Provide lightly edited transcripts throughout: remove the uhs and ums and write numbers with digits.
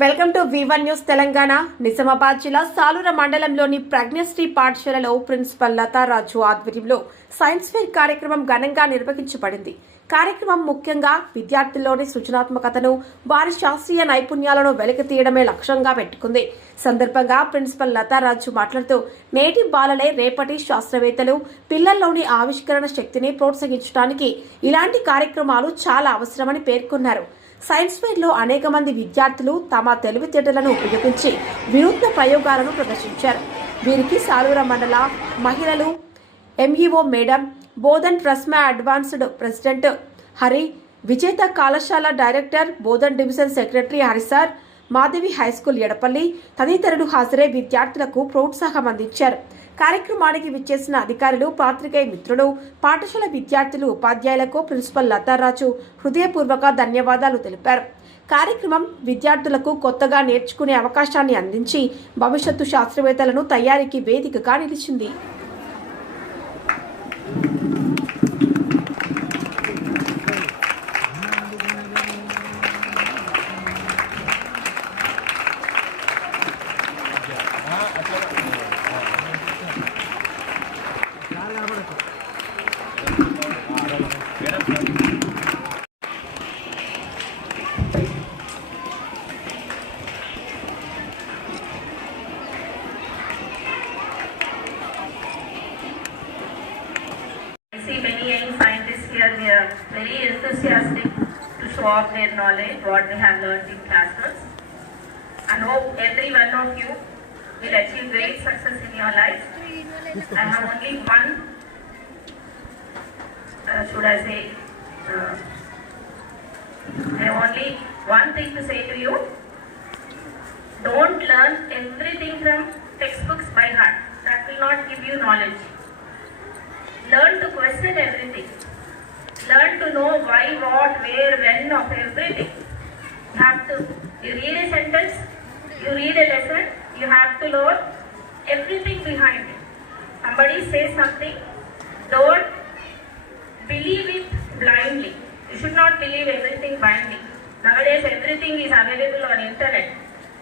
Welcome to V1 news Telangana. Nizamabad జిల్లా సాలూర మండలంలోని ప్రజ్ఞశ్రీ పాఠశాలలో ప్రిన్సిపల్ లతారాజు ఆధ్వర్యంలో సైన్స్ ఫేర్ కార్యక్రమం ఘనంగా నిర్వహించబడింది. కార్యక్రమం ముఖ్యంగా విద్యార్థుల్లోని సృజనాత్మకతను, వారి శాస్త్రీయ నైపుణ్యాలను వెలికితీయడమే లక్ష్యంగా పెట్టుకుంది. సందర్భంగా ప్రిన్సిపల్ లతారాజు మాట్లాడుతూ, నేటి బాలలే రేపటి శాస్త్రవేత్తలు, పిల్లల్లోని ఆవిష్కరణ శక్తిని ప్రోత్సహించడానికి ఇలాంటి కార్యక్రమాలు చాలా అవసరమని పేర్కొన్నారు. సైన్స్ ఫేర్లో అనేక మంది విద్యార్థులు తమ తెలివితేటలను ఉపయోగించి వినూత్న ప్రయోగాలను ప్రదర్శించారు. వీరికి సాలూర మండల మహిళలు MEO madam, Bodhan TRSMA advanced president Hari, Vijetha కళాశాల డైరెక్టర్, బోధన్ డివిజన్ సెక్రటరీ హరిసార్, మాధవి హైస్కూల్ ఎడపల్లి తదితరులు హాజరై విద్యార్థులకు ప్రోత్సాహం అందించారు. కార్యక్రమానికి విచ్చేసిన అధికారులు, పాత్రికేయ మిత్రులు, పాఠశాల విద్యార్థులు, ఉపాధ్యాయులకు ప్రిన్సిపల్ లతారాజు హృదయపూర్వక ధన్యవాదాలు తెలిపారు. కార్యక్రమం విద్యార్థులకు కొత్తగా నేర్చుకునే అవకాశాన్ని అందించి భవిష్యత్తు శాస్త్రవేత్తలను తయారీకి వేదికగా నిలిచింది. I see many young scientists here. We are very enthusiastic to show off their knowledge, what they have learned in classrooms, and hope every one of you will achieve great success in your life. I have only one, should I say, I have only one thing to say to you. Don't learn everything from textbooks by heart. That will not give you knowledge. Learn to question everything. Learn to know why, what, where, when of everything. You have to, you read a sentence, you read a lesson, you have to learn everything behind it. Somebody says something, don't believe it blindly. You should not believe everything blindly. Nowadays everything is available on internet.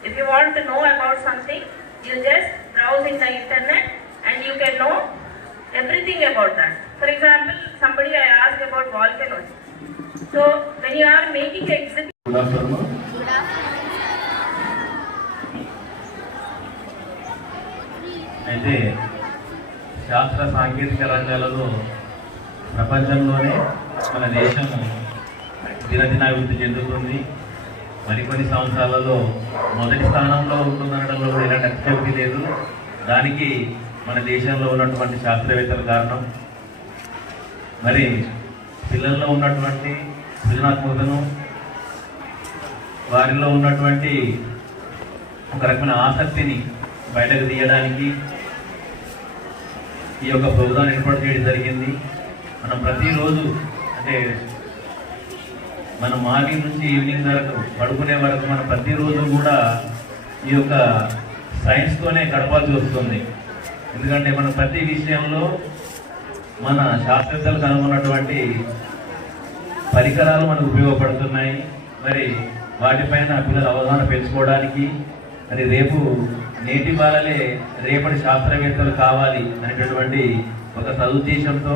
If you want to know about something, you just browse in the internet and you can know everything about that. For example, somebody I asked about volcanoes. So when you are making exhibit. Good afternoon. అయితే శాస్త్ర సాంకేతిక రంగాలలో ప్రపంచంలోనే మన దేశం దినదినాభివృద్ధి చెందుతుంది. మరికొన్ని సంవత్సరాలలో మొదటి స్థానంలో ఉంటుందనడంలో కూడా ఎలాంటి అతిశయోక్తి లేదు. దానికి మన దేశంలో ఉన్నటువంటి శాస్త్రవేత్తల కారణం. మరి పిల్లల్లో ఉన్నటువంటి సృజనాత్మకతను, వారిలో ఉన్నటువంటి ఒక రకమైన ఆసక్తిని బయటకు తీయడానికి ఈ యొక్క ప్రోగ్రాం ఏర్పాటు చేయడం జరిగింది. మనం ప్రతిరోజు అంటే మన మార్నింగ్ నుంచి ఈవినింగ్ వరకు పడుకునే వరకు మనం ప్రతిరోజు కూడా ఈ యొక్క సైన్స్తోనే గడపాల్సి వస్తుంది. ఎందుకంటే మన ప్రతి విషయంలో మన శాస్త్రవేత్తలు కనుగొన్నటువంటి పరికరాలు మనకు ఉపయోగపడుతున్నాయి. మరి వాటిపైన పిల్లల అవగాహన పెంచుకోవడానికి, మరి రేపు నేటి బాలలే రేపటి శాస్త్రవేత్తలు కావాలి అనేటటువంటి ఒక సదుద్దేశంతో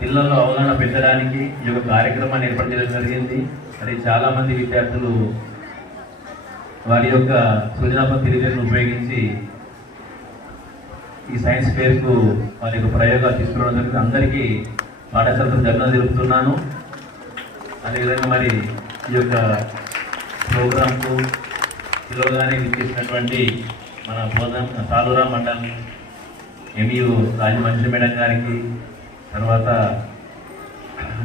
పిల్లల్లో అవగాహన పెంచడానికి ఈ యొక్క కార్యక్రమాన్ని ఏర్పాటు చేయడం జరిగింది. మరి చాలామంది విద్యార్థులు వారి యొక్క సృజనాత్మక తెలివితేటలను ఉపయోగించి ఈ సైన్స్ ఫేర్కు వారి యొక్క ప్రయోగాలు తీసుకురావడం జరిగింది. అందరికీ పాఠశాలకు జగన్ జరుపుతున్నాను. అదేవిధంగా మరి ఈ యొక్క ప్రోగ్రాంకు పిలవగానే విచ్చేసినటువంటి మన సాలూర మండలం ఎంఈఓ రాజమండ్రి మేడం గారికి, తర్వాత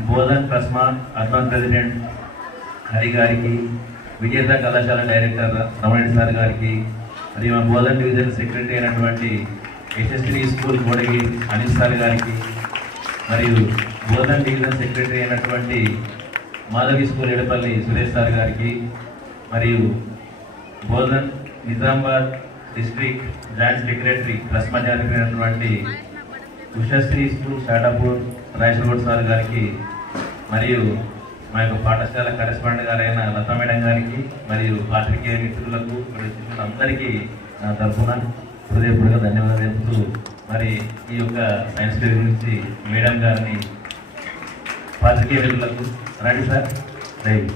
బోధన్ ట్రస్మా అడ్వాన్స్ ప్రెసిడెంట్ హరి గారికి, విజేత కళాశాల డైరెక్టర్ రమణి సార్ గారికి, మరియు మన బోధన్ డివిజన్ సెక్రటరీ అయినటువంటి యశస్వి స్కూల్ కోడగి అనిల్ సార్ గారికి, మరియు బోధన్ డివిజన్ సెక్రటరీ అయినటువంటి మాధవి స్కూల్ ఎడపల్లి సురేష్ సార్ గారికి, మరియు Bodhan Nizamabad district joint secretary TRSMA director అయినటువంటి ఉషశ్రీ స్కూల్ షాటాపూర్ రాయచూర్ సార్ గారికి, మరియు మా యొక్క పాఠశాల కరెస్పాండెంట్ గారైన లతా మేడం గారికి మరియు పాత్రికేయ మిత్రులకు ఇక్కడ వచ్చిన అందరికీ నా తరఫున హృదయపూర్వక ధన్యవాదాలు తెలుపుతూ మరి ఈ యొక్క సైన్స్ ఫేర్ గురించి మేడం గారిని పాత్రికేయ మిత్రులకు రండి సార్ రైట్